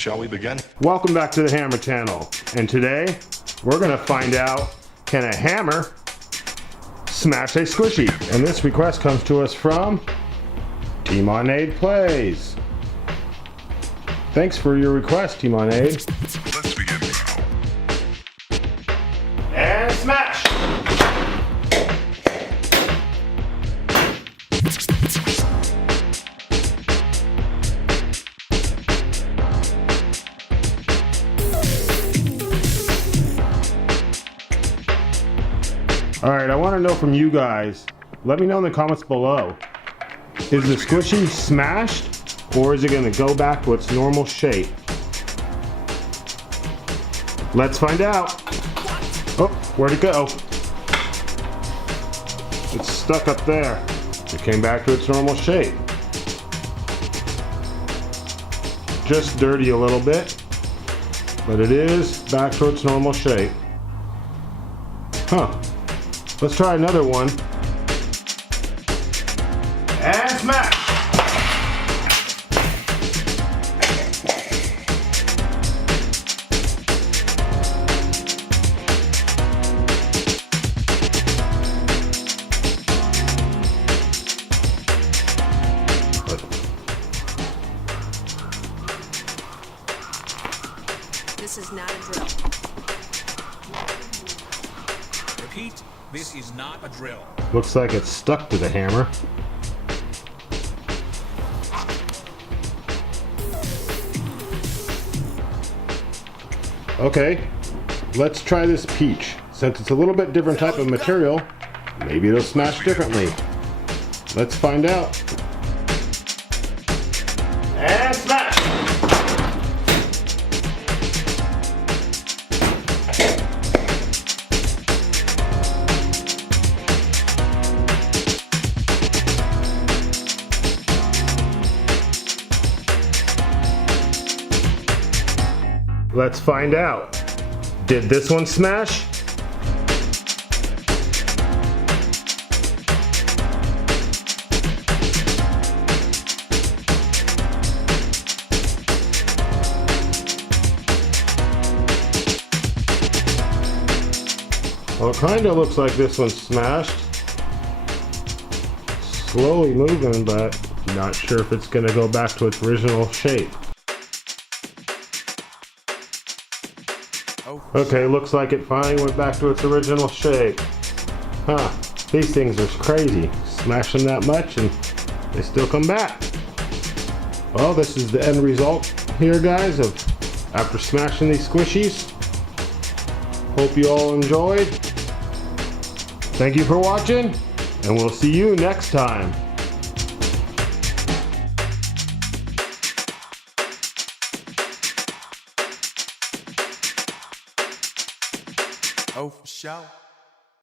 Shall we begin? Welcome back to the Hammer Channel, and today we're going to find out, can a hammer smash a squishy? And this request comes to us from Team Onade Plays. Thanks for your request, Team Onade. Let's begin now. And smash! Alright, I want to know from you guys, let me know in the comments below, is the squishy smashed or is it going to go back to its normal shape? Let's find out. Oh, where'd it go? It's stuck up there. It came back to its normal shape. Just dirty a little bit, but it is back to its normal shape. Huh. Let's try another one. And smash! This is not a drill. Repeat, this is not a drill. Looks like it's stuck to the hammer. Okay, let's try this peach. Since it's a little bit different type of material, maybe it'll smash differently. Let's find out. And smash! Let's find out. Did this one smash? Well, it kind of looks like this one smashed. Slowly moving, but not sure if it's going to go back to its original shape. Okay, looks like it finally went back to its original shape. Huh, these things are crazy. Smash them that much and they still come back. Well, this is the end result here, guys, of after smashing these squishies. Hope you all enjoyed. Thank you for watching, and we'll see you next time. Oh, for sure.